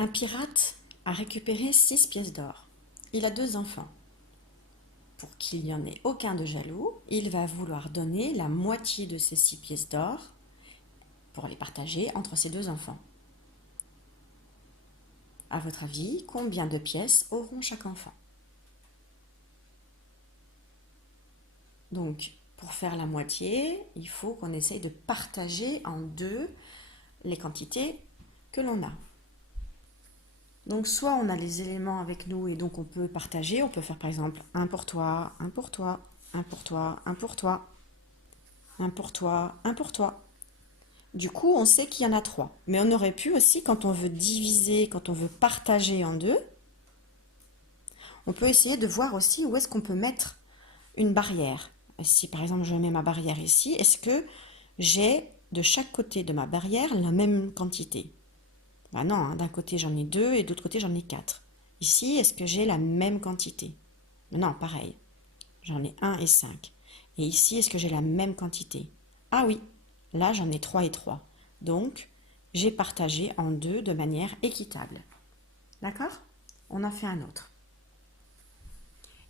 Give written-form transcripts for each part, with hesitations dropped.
Un pirate a récupéré 6 pièces d'or. Il a 2 enfants. Pour qu'il n'y en ait aucun de jaloux, il va vouloir donner la moitié de ces 6 pièces d'or pour les partager entre ses 2 enfants. À votre avis, combien de pièces auront chaque enfant? Donc, pour faire la moitié, il faut qu'on essaye de partager en deux les quantités que l'on a. Donc, soit on a les éléments avec nous et donc on peut partager. On peut faire par exemple un pour toi, un pour toi, un pour toi, un pour toi, un pour toi, un pour toi. Du coup, on sait qu'il y en a 3. Mais on aurait pu aussi, quand on veut diviser, quand on veut partager en deux, on peut essayer de voir aussi où est-ce qu'on peut mettre une barrière. Si par exemple je mets ma barrière ici, est-ce que j'ai de chaque côté de ma barrière la même quantité? Ben non, hein, d'un côté j'en ai 2 et de l'autre côté j'en ai 4. Ici, est-ce que j'ai la même quantité? Non, pareil. J'en ai 1 et 5. Et ici, est-ce que j'ai la même quantité? Ah oui, là j'en ai 3 et 3. Donc, j'ai partagé en deux de manière équitable. D'accord? On en fait un autre.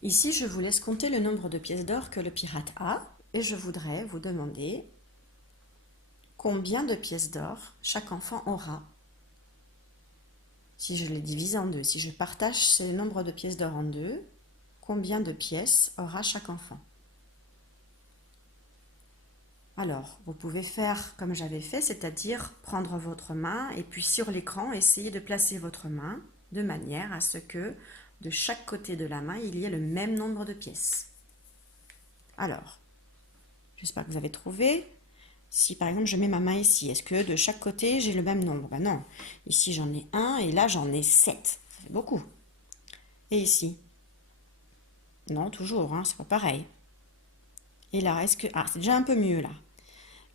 Ici, je vous laisse compter le nombre de pièces d'or que le pirate a et je voudrais vous demander combien de pièces d'or chaque enfant aura. Si je les divise en deux, si je partage ce nombre de pièces d'or en deux, combien de pièces aura chaque enfant? Alors, vous pouvez faire comme j'avais fait, c'est-à-dire prendre votre main et puis sur l'écran, essayer de placer votre main de manière à ce que de chaque côté de la main, il y ait le même nombre de pièces. Alors, j'espère que vous avez trouvé. Si par exemple je mets ma main ici, est-ce que de chaque côté j'ai le même nombre? Ben non. Ici j'en ai 1 et là j'en ai 7. Ça fait beaucoup. Et ici? Non, toujours, hein, c'est pas pareil. Et là, est-ce que... Ah, c'est déjà un peu mieux là.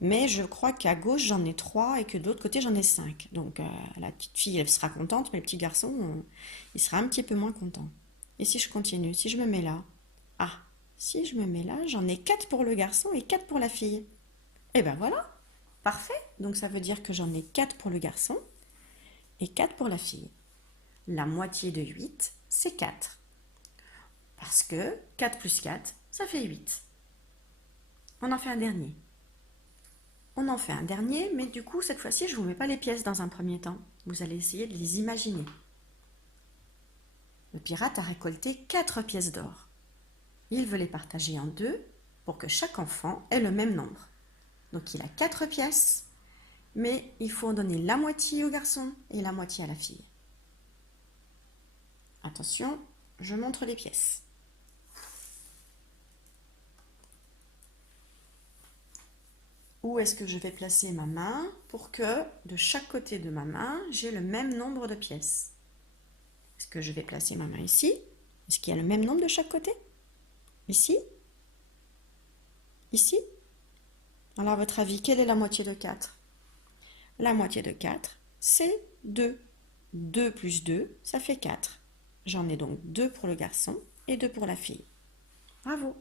Mais je crois qu'à gauche j'en ai 3 et que de l'autre côté j'en ai 5. Donc la petite fille elle sera contente, mais le petit garçon il sera un petit peu moins content. Et si je continue, si je me mets là? Ah, si je me mets là, j'en ai 4 pour le garçon et 4 pour la fille. Et ben voilà, parfait. Donc ça veut dire que j'en ai 4 pour le garçon et 4 pour la fille. La moitié de 8, c'est 4. Parce que 4 plus 4, ça fait 8. On en fait un dernier. On en fait un dernier, mais du coup, cette fois-ci, je ne vous mets pas les pièces dans un premier temps. Vous allez essayer de les imaginer. Le pirate a récolté 4 pièces d'or. Il veut les partager en deux pour que chaque enfant ait le même nombre. Donc il a 4 pièces, mais il faut en donner la moitié au garçon et la moitié à la fille. Attention, je montre les pièces. Où est-ce que je vais placer ma main pour que de chaque côté de ma main, j'ai le même nombre de pièces? Est-ce que je vais placer ma main ici? Est-ce qu'il y a le même nombre de chaque côté? Ici? Ici? Alors, à votre avis, quelle est la moitié de 4? La moitié de 4, c'est 2. 2 plus 2, ça fait 4. J'en ai donc 2 pour le garçon et 2 pour la fille. Bravo!